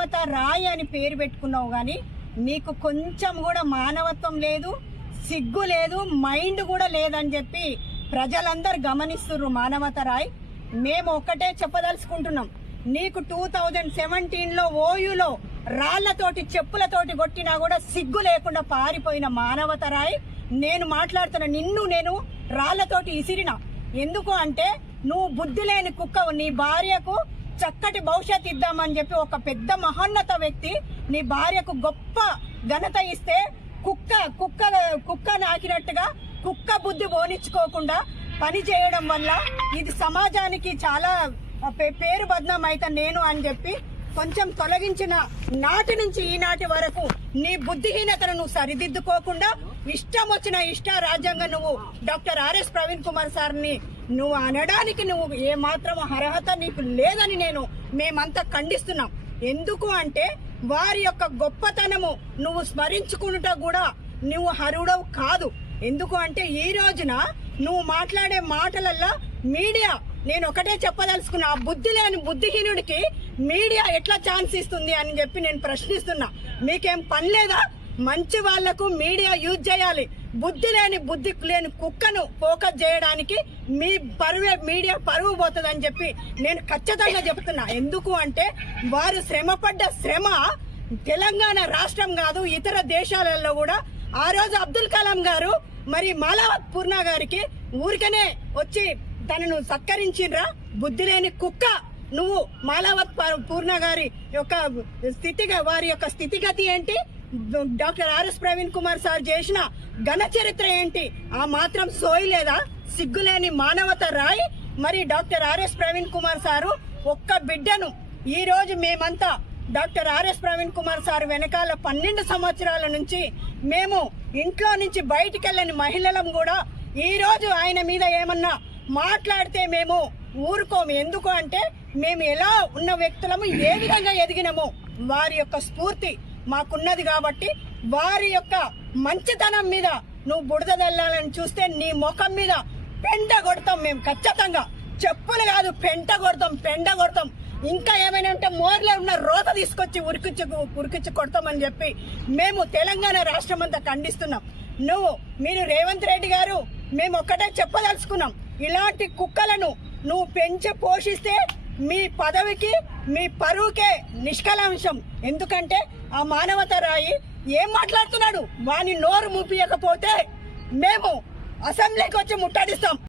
మానవత రాయి అని పేరు పెట్టుకున్నావు కానీ నీకు కొంచెం కూడా మానవత్వం లేదు సిగ్గు లేదు మైండ్ కూడా లేదని చెప్పి ప్రజలందరూ గమనిస్తున్నారు మానవత రాయ్. మేము ఒక్కటే చెప్పదలుచుకుంటున్నాం. నీకు టూ థౌజండ్ సెవెంటీన్లో ఓయూలో ఓయులో రాళ్ళతోటి చెప్పులతోటి కొట్టినా కూడా సిగ్గు లేకుండా పారిపోయిన మానవత రాయ్. నేను మాట్లాడుతున్న నిన్ను నేను రాళ్ళతోటి ఇసిరిన. ఎందుకు అంటే నువ్వు బుద్ధి లేని కుక్కవు నీ భార్యకు చక్కటి భవిష్యత్ ఇద్దామని చెప్పి ఒక పెద్ద మహోన్నత వ్యక్తి నీ భార్యకు గొప్ప ఘనత ఇస్తే కుక్క కుక్క కుక్క నాకినట్టుగా కుక్క బుద్ధి పోనిచ్చుకోకుండా పని చేయడం వల్ల ఇది సమాజానికి చాలా పేరు బద్నాం అయితే నేను అని చెప్పి కొంచెం తొలగించిన నాటి నుంచి ఈనాటి వరకు నీ బుద్ధిహీనతను నువ్వు సరిదిద్దుకోకుండా ఇష్టం వచ్చిన ఇష్ట రాజ్యాంగం నువ్వు డాక్టర్ ఆర్ఎస్ ప్రవీణ్ కుమార్ సార్ని నువ్వు అనడానికి నువ్వు ఏ మాత్రం అర్హత నీకు లేదని నేను మేమంతా ఖండిస్తున్నాం. ఎందుకు అంటే వారి యొక్క గొప్పతనము నువ్వు స్మరించుకుంటా కూడా నువ్వు హరుడవు కాదు. ఎందుకు అంటే ఈ రోజున నువ్వు మాట్లాడే మాటలల్లో మీడియా నేను ఒకటే చెప్పదలుచుకున్నా ఆ బుద్ధి లేని బుద్ధిహీనుడికి మీడియా ఎట్లా ఛాన్స్ ఇస్తుంది అని చెప్పి నేను ప్రశ్నిస్తున్నా. మీకేం పని లేదా? మంచి వాళ్ళకు మీడియా యూజ్ చేయాలి. బుద్ధి లేని బుద్ధి లేని కుక్కను ఫోకస్ చేయడానికి మీ పరువే మీడియా పరువు పోతుందని చెప్పి నేను ఖచ్చితంగా చెప్తున్నా. ఎందుకు అంటే వారు శ్రమపడ్డ శ్రమ తెలంగాణ రాష్ట్రం కాదు ఇతర దేశాలలో కూడా. ఆ రోజు అబ్దుల్ కలాం గారు మరి మాలావత్ పూర్ణ గారికి ఊరికనే వచ్చి తనను సత్కరించిండ్రా బుద్ధి లేని కుక్క నువ్వు మాలావత్ పూర్ణ గారి యొక్క స్థితిగా వారి యొక్క స్థితిగతి ఏంటి? Doctor R S Praveen Kumar sir చేసిన ఘన చరిత్ర ఏంటి? ఆ మాత్రం సోయి లేదా? సిగ్గులేని మానవత రాయి. మరి doctor R S Praveen Kumar sir ఒక్క బిడ్డను ఈ రోజు మేమంతా doctor R S Praveen Kumar sir వెనకాల పన్నెండు సంవత్సరాల నుంచి మేము ఇంట్లో నుంచి బయటికి వెళ్ళని మహిళలం కూడా ఈ రోజు ఆయన మీద ఏమన్నా మాట్లాడితే మేము ఊరుకోము. ఎందుకు అంటే మేము ఎలా ఉన్న వ్యక్తులము ఏ విధంగా ఎదిగినము వారి యొక్క స్ఫూర్తి మాకున్నది కాబట్టి వారి యొక్క మంచితనం మీద నువ్వు బుడద తెల్లాలని చూస్తే నీ ముఖం మీద పెంట కొడతాం మేము ఖచ్చితంగా. చెప్పులు కాదు పెంట కొడతాం పెంట కొడతాం. ఇంకా ఏమైనా అంటే మోర్లో ఉన్న రోత తీసుకొచ్చి ఉరికిచ్చి ఉరికిచ్చి కొడతామని చెప్పి మేము తెలంగాణ రాష్ట్రం అంతా ఖండిస్తున్నాం. నువ్వు మీరు రేవంత్ రెడ్డి గారు మేము ఒక్కటే చెప్పదలుచుకున్నాం. ఇలాంటి కుక్కలను నువ్వు పెంచి పోషిస్తే మీ పదవికి మీ పరువుకే నిష్కలాంశం ఎందుకంటే ఆ మానవత రాయి ఏం మాట్లాడుతున్నాడు? వాని నోరు మూపియకపోతే మేము అసెంబ్లీకి వచ్చి ముట్టడిస్తాం.